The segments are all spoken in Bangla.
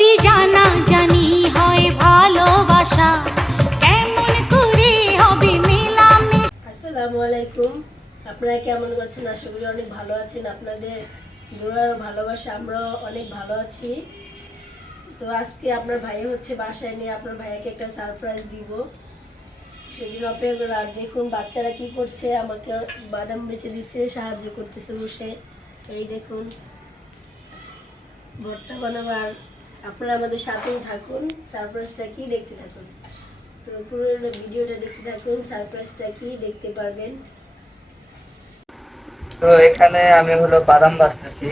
যদি জানা জানি হয় ভালোবাসা, কেমন করে হবে আসসালামু আলাইকুম। আপনারা কেমন করছেন আশা করি অনেক ভালো আছেন। আপনাদের দোয়া ভালোবাসা, আমরাও অনেক ভালো আছি। তো আজকে আপনার ভাই হচ্ছে বাসায় নিয়ে আপনার ভাইয়াকে একটা সারপ্রাইজ দিব। অপেক্ষা আর দেখুন, বাচ্চারা কি করছে, আমাকে বাদাম বেচে দিচ্ছে, সাহায্য করতেছে বসে। এই দেখুন, ভর্তা বানাবার আপনারা আমাদের সাথেই থাকুন সারপ্রাইজটা কি দেখতে থাকুন? তো পুরো ভিডিওটা দেখতে থাকুন সারপ্রাইজটা কি দেখতে পারবেন? তো এখানে আমি হলো বাদাম বাজতেছি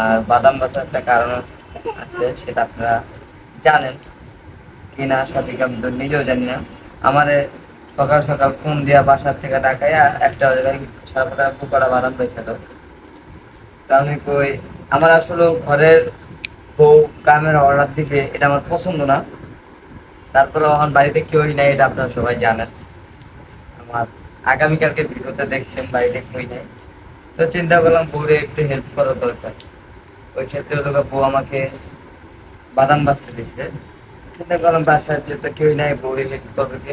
আর বাদাম বাজার একটা কারণ আছে, সেটা আপনারা জানেন। কিনা সঠিক আমি তো নিজেও জানি না। আমার সকাল সকাল ফোন দিয়া বাসার থেকে ডাকাইয়া একটা জায়গায় সারা পুকড়া বাদাম পয়সা তো আমি কই, আমার আসলে ঘরের বউ গ্রামের অর্ডার দিবে, এটা আমার পছন্দ না। তারপরে আমার বাড়িতে কেউই নাই, এটা আপনারা সবাই জানেন। আমার আগামীকালকে ভিডিওতে দেখছেন, বাড়িতে কেউই নাই। তো চিন্তা করলাম বউরে একটু হেল্প করা দরকার। ওই ক্ষেত্রে গিয়ে বউ আমাকে বাদাম বাঁচতে দিচ্ছে চিন্তা করলাম বাসায় যেহেতু কেউই নাই, বউরে হেল্প করবে কে?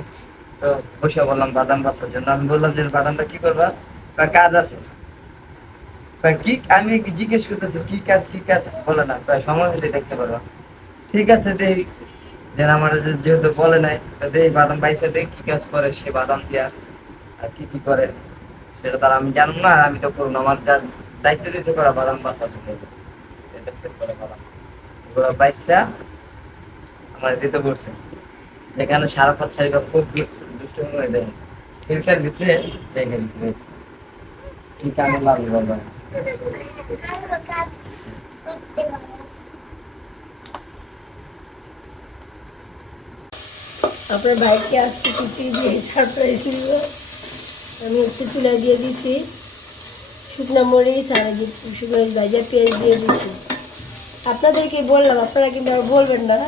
তো বসে বললাম বাদাম বাঁচার জন্য। আমি বললাম যে বাদামটা কি করবা? কাজ আছে। কি আমি জিজ্ঞেস করতেছি কি কাজ কি কাজ? বলে না কয়, সময় হলে দেখতে পারবা ঠিক আছে দেই। যেন আমার যেহেতু বলে নাই দেই বাদাম পাইছে দেই কি কাজ করে সে বাদাম দিয়া আর কি কি করে? সেটা তার আমি জানব না আমি তো করুন আমার যার দায়িত্ব দিয়েছে করা বাদাম বাদাম। এগুলো বাইসা আমার দিতে বলছে। যেখানে সারা পাঁচ খুব দুষ্ট হয়ে দেয় ভিতরে রেখে দিতে কি কামে লাগবে আপনার ভাইকে আজকে কিছুই দিয়ে সারপ্রাইজ দিব আমি হচ্ছে চুলা দিয়ে দিছি। শুকনো মরিচ আর শুকনো পেঁয়াজ দিয়ে দিছি। আপনাদেরকে বললাম, আপনারা কিন্তু আর বলবেন না।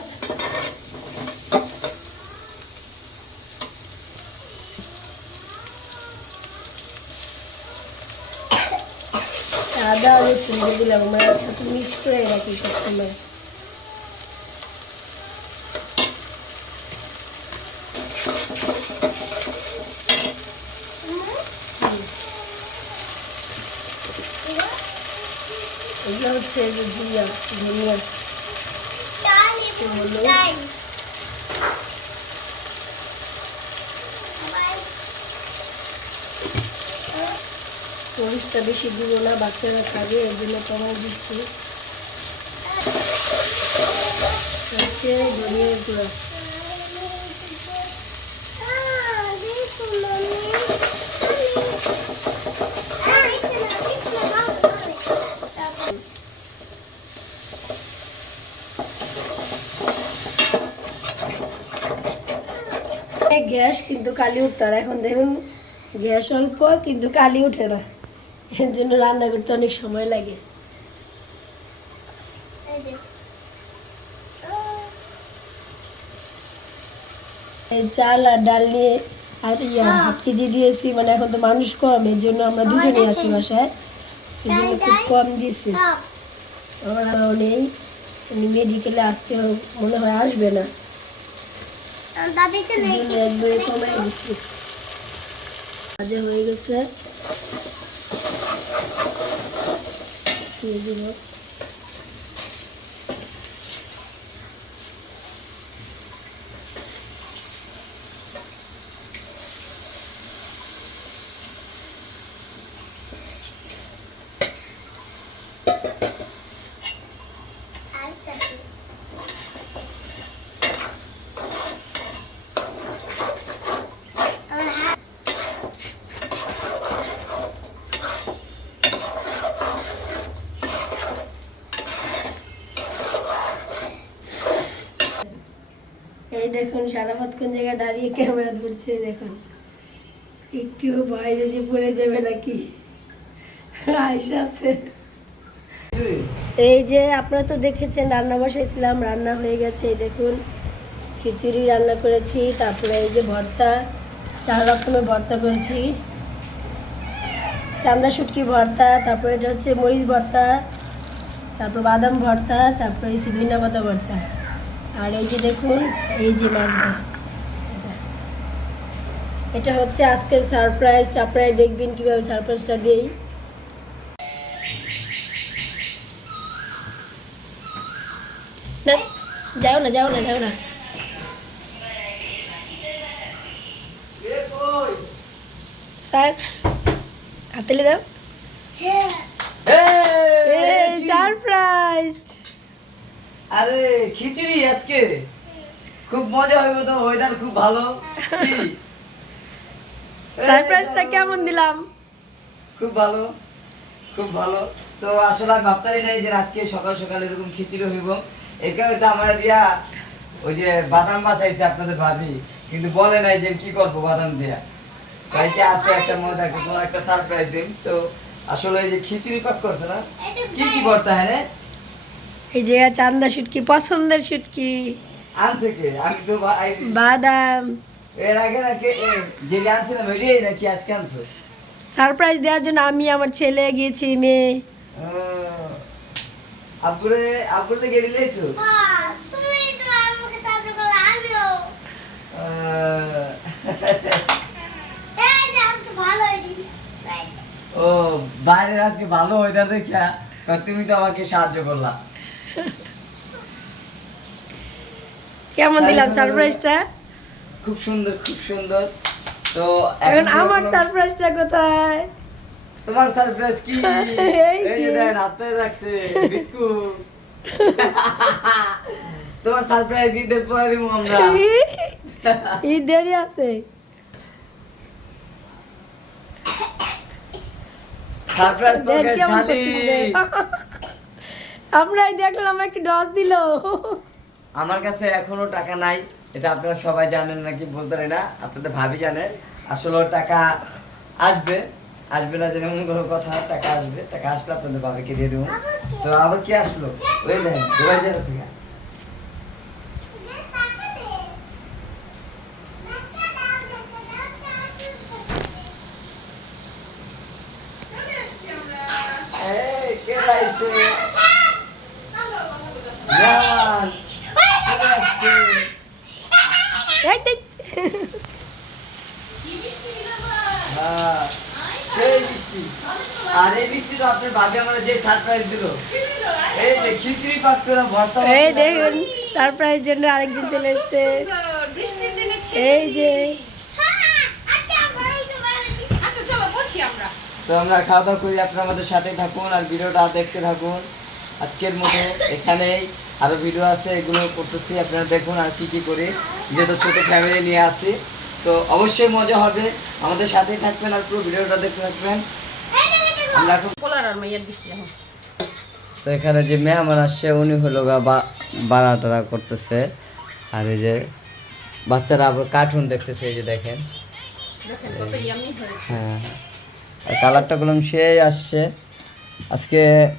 আদা রসুন দিলাম আমরা একসাথে মিক্স করে রাখি সবসময়। এগুলো হচ্ছে এই যে জিয়া ধনিয়া মরিচটা বেশি দিব না, বাচ্চারা খাবে, এর জন্য কমাই দিচ্ছি। গ্যাস কিন্তু কালি উঠতো এখন দেখুন, গ্যাস অল্প, কিন্তু কালি উঠে না। এর জন্য রান্না করতে অনেক সময় লাগে। চাল আর ডাল নিয়ে আর ইয়া হাফ কেজি দিয়েছি মানে এখন তো মানুষ কম এর জন্য আমরা দুজনে আছি বাসায়। এই জন্য খুব কম দিয়েছি। আমার নেই উনি মেডিকেলে আসতে মনে হয় আসবে না। একবারে কমাই দিচ্ছি হয়ে গেছে। দিয়ে দিব সারাপাত কোন জায়গায় দাঁড়িয়ে ক্যামেরা ধরছে, দেখুন। একটু বাইরে যে পড়ে যাবে নাকি? আয়সা আছে। এই যে আপনারা তো দেখেছেন, রান্না বসাইছিলাম, রান্না হয়ে গেছে দেখুন। খিচুড়ি রান্না করেছি, তারপরে এই যে ভর্তা, চার রকমের ভর্তা করেছি। চান্দা শুটকি ভর্তা, তারপরে এটা হচ্ছে মরিচ ভর্তা, তারপর বাদাম ভর্তা, তারপরে ধনিয়া পাতা ভর্তা। আর এই যে দেখুন এই যে মাছটা আচ্ছা। এটা হচ্ছে আজকের সারপ্রাইজ আপনারাই দেখবেন কীভাবে সারপ্রাইজটা দেই। না যাও না যাও না যাও না। স্যার হাতেলে দাও। সারপ্রাইজ আরে খিচুড়ি আজকে। খুব মজা হইব তো ওয়েদার খুব ভালো। কি? সারপ্রাইজটা কেমন দিলাম? খুব ভালো খুব ভালো। তো আসলে আমি ভাবতারি নাই যে আজকে সকাল সকাল এরকম খিচুড়ি হইব। এই কারণে তো আমরা দিয়া ওই যে বাদাম বাছাইছে আপনাদের ভাবি। কিন্তু বলে নাই যে কি করব বাদাম দিয়া। তাই কি আছে একটা মনে থাকে তোমার একটা সারপ্রাইজ দিন তো আসলে এই যে খিচুড়ি পাক করছে না কি কি করতে হয়? রে এই যে চান্দা শুটকি পছন্দের শুটকি আনছে কে? আমি তো বাদাম। এর আগে নাকি যে আনছিলাম ওইটাই নাকি আজকে আনছো? সারপ্রাইজ দেওয়ার জন্য আমি আমার ছেলে গিয়েছি মেয়ে। আব্বুরে আব্বুরে গেলি লেছো ও। বাইরের আজকে ভালো ওয়েদার দেখা তুমি তো আমাকে সাহায্য করলা। কেমন দিলাম সারপ্রাইজটা? খুব সুন্দর খুব সুন্দর। তো এখন আমার সারপ্রাইজটা কোথায়? তোমার সারপ্রাইজ কি? এই যে। দেন হাতে রাখছে বিক্কু তোমার সারপ্রাইজ ঈদের পরে দিব আমরা। দেরি আছে। সারপ্রাইজ কেমন খালি। আমরাই দেখলাম আমার একটু ডস দিল। আমার কাছে এখনও টাকা নাই, এটা আপনারা সবাই জানেন নাকি বলতে পারি না, আপনাদের ভাবি জানে। আসলে টাকা আসবে আসবে না এমন কোনো কথা, টাকা আসবে, টাকা আসলে আপনাদের বাবাকে দিয়ে দেবো। তো আবার কি আসলো? ওই দেন দুবাই থেকে এই, কে লাইছে? জামান, চলে আসছে। এই দেখ। হ্যাঁ, সেই বৃষ্টি। আর এই বৃষ্টি তো আপনার ভাবি আমার যে সারপ্রাইজ দিল। এই যে খিচুড়ি পাক করে ভর্তা এই দেখুন সারপ্রাইজ জন্য আরেকদিন চলে এসছে। এই যে। আসো চলো বসি আমরা তো আমরা খাওয়া দাওয়া করি আপনারা আমাদের সাথে থাকুন আর ভিডিওটা দেখতে থাকুন। আজকের মতো এখানেই আরও ভিডিও আছে এগুলো করতেছি আপনারা দেখুন আর কি কি করি। যেহেতু ছোট ফ্যামিলি নিয়ে আসি তো অবশ্যই মজা হবে। আমাদের সাথেই থাকবেন আর পুরো ভিডিওটা দেখতে থাকবেন। আমরা এখন তো এখানে যে মেহমান আসছে উনি হলো বা- বাড়াটারা করতেছে। আর এই যে বাচ্চারা আবার কার্টুন দেখতেছে এই যে দেখেন। হ্যাঁ। আর কালারটা করলাম সেই আসছে। আজকে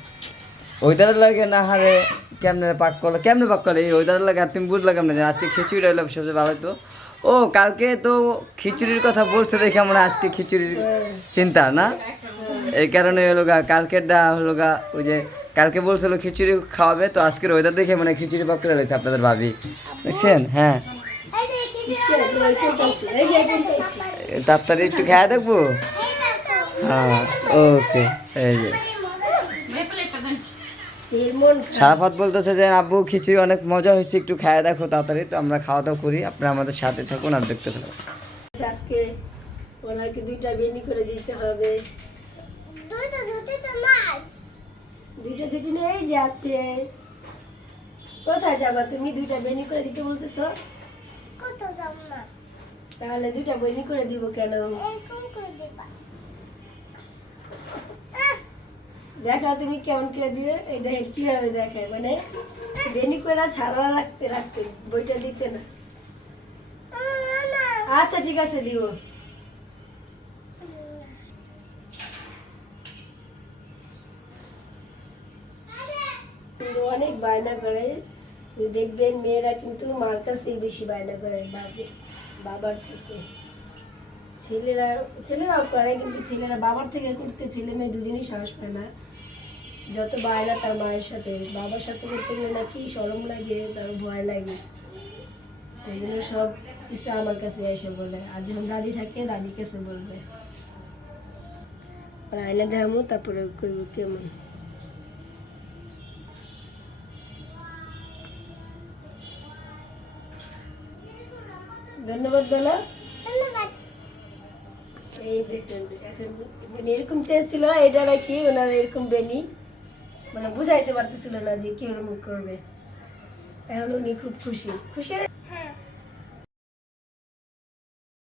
ওয়েদার লাগে না হারে কেমনে পাক করল? কেমনে পাক করল? এই ওয়েদার লাগে আর তুমি বুঝলে কেমনে যে আজকে খিচুড়ি হলো সবচেয়ে ভালো তো। ও, কালকে তো খিচুড়ির কথা বলছে দেখে আমরা আজকে খিচুড়ির চিন্তা, না? এই কারণে হলো গা, কালকেরটা হলো গা, ওই যে কালকে বলছিল খিচুড়ি খাওয়াবে, তো আজকের ওয়েদার দেখে মানে খিচুড়ি পাক করে রয়েছে আপনাদের ভাবি। দেখছেন? হ্যাঁ। তাড়াতাড়ি একটু খেয়ে দেখব? হ্যাঁ ওকে, এই যে মেয়ে প্লেটটা দেন এর মন খারাপ। সারাফাত বলতেছে যে আব্বু খিচুড়ি অনেক মজা হয়েছে একটু খায় দেখো তাড়াতাড়ি। তো আমরা খাওয়া দাওয়া করি আপনারা আমাদের সাথে থাকুন আর দেখতে থাকুন। আজকে ওনাকে দুইটা বেনি করে দিতে হবে। দুইটা ছুটি নেই যে আছে। কোথায় যাবা তুমি? দুইটা বেনি করে দিতে বলতেছো? তাহলে দুইটা বেনি করে দিব কেন? দেখা তুমি কেমন করে দিবে এই দেখেন কীভাবে দেখায় মানে বেনি করে ছাড়া রাখতে রাখতে, বইটা দিতে না। আচ্ছা ঠিক আছে, দিব। অনেক বায়না করে দেখবেন মেয়েরা কিন্তু মার কাছেই বেশি বায়না করে বাবা- বাবার থেকে। ছেলেরা, ছেলেরাও করে, কিন্তু ছেলেরা বাবার থেকে করতে ছেলে মেয়ে দুজনেই সাহস পায় না। যত বায়না তার মায়ের সাথে বাবার সাথে করতে গেলে নাকি সরম লাগে তার ভয় লাগে। এই জন্য সব কিছু আমার কাছে এসে বলে। আর যখন দাদি থাকে দাদির কাছে বলবে। আয়না দেখামো তারপরে কইব কেমন। ধন্যবাদ দাদা। ধন্যবাদ। এই দেখুন এখন এরকম চেয়েছিল এটা নাকি ওনার এরকম বেনি। মানে বুঝাইতে পারতেছিল না যে কীরকম করবে। এখন উনি খুব খুশি। খুশি